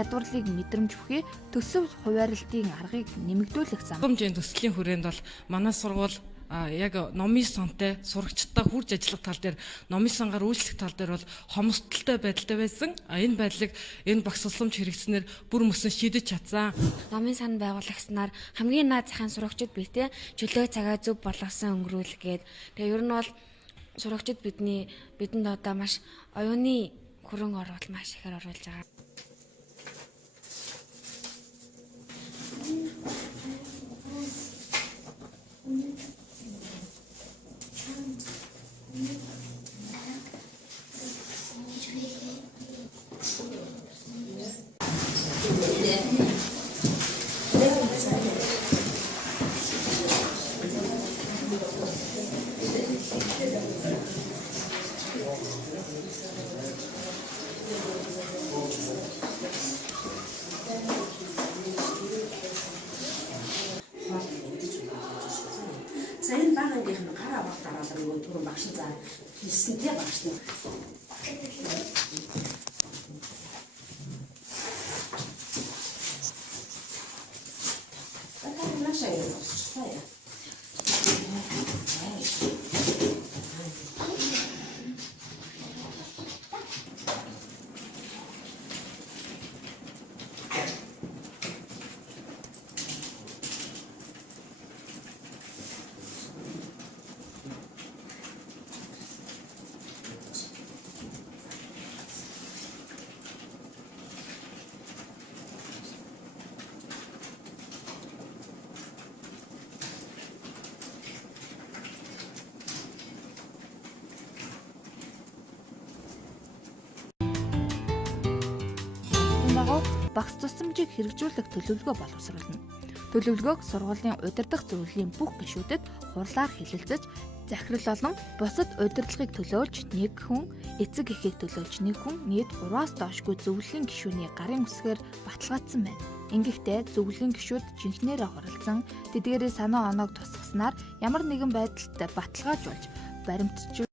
Ядварлыг мэдрэмж бүхий төсөв хуваарлтын аргыг нэмэгдүүлэх зам. Хэмжээний төслийн хүрээнд бол манай сургууль яг номын сонтой сурагчдаа хурж ажиллах тал дээр номын сангаар үйлчлэх тал дээр бол хомсдолтой байдалтай байсан. Энэ байдлыг энэ багц тусламж хэрэгцснээр бүр мөсөн шийдэж чадсан. Номын сан байгуулагчнаар хамгийн наад захын сурагчид битээ чөлөө цагаа зөв болгосон өнгөрүүлгээд тэгээ ер нь бол сурагчид бидэнд одоо маш оюуны хөрөнгө оруулалт маш ихээр оруулж байгаа. За энэ багийнхын гар авах дараалал нөгөө түрүү багш за хийсэнтэй багш нь. Багц тусламжийг хэрэгжүүлэх төлөвлөгөө боловсруулна. Төлөвлөгөөг сургуулийн удирдах зөвлөлийн бүх гишүүдэд хурлаар хэлэлцэж, захирал болон бусад удирдлагыг төлөөлж 1 хүн, эцэг эхийг төлөөлж 1 хүн, нийт 3-аас доошгүй зөвлөлийн гишүүний гарын үсгээр баталгаажсан байна. Ингэхдээ зөвлөлийн гишүүд жинхнээрээ хуралцсан, тэдгээрээ санаа оноог тусгаснаар ямар нэгэн байдалд баталгаажуулж, баримтжуулж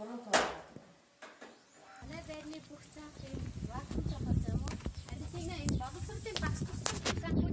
Манай байрны бүх цаахыг вакуум цохол зам уу? Харин тийм энэ боловсролын багц тусламж санхүү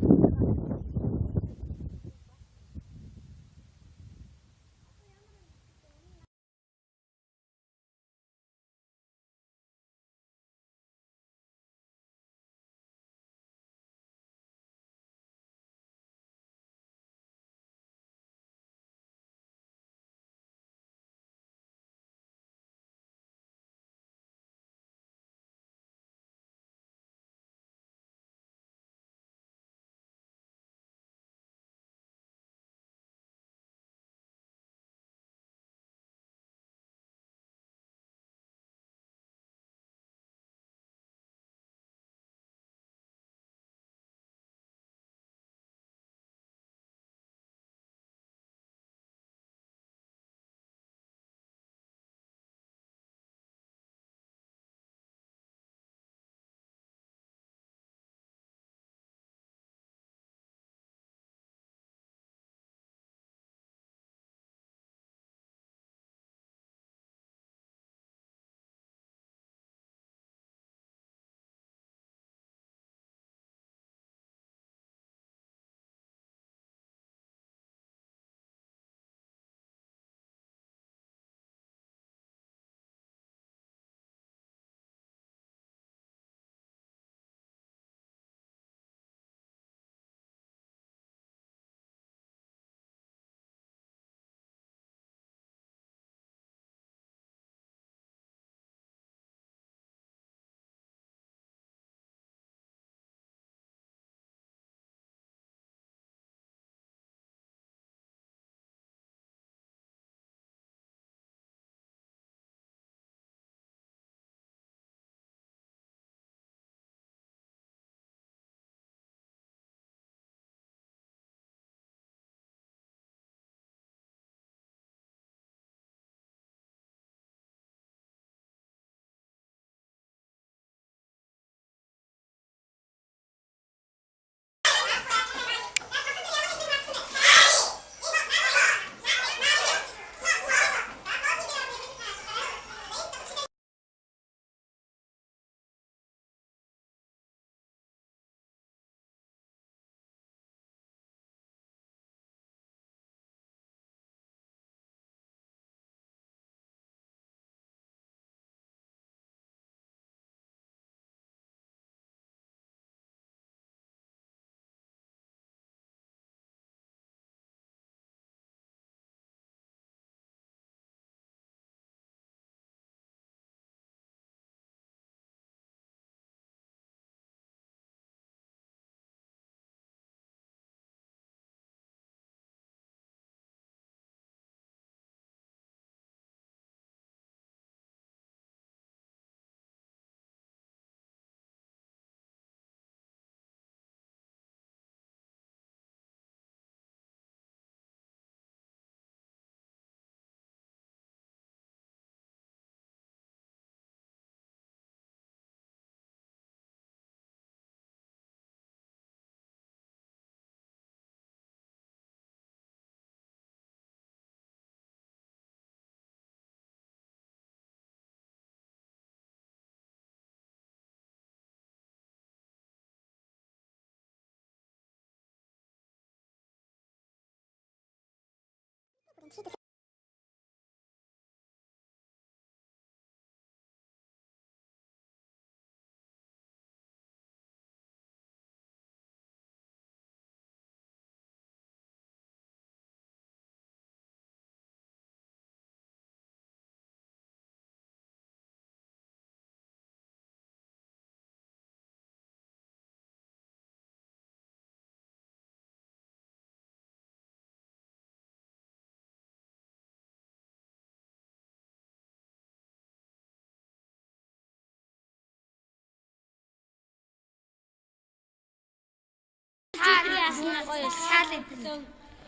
Яасан гоё салаад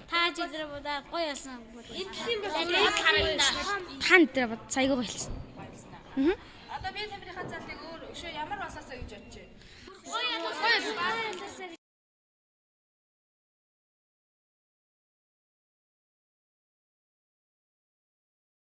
та жидэр бодаа гоё яасан. Эндхийн бол хан дээр бод сайгүй байлсан. Одоо би тамирынхаа залыг өөр өшөө ямар болоосоо гэж бодож байна. Гоё яасан.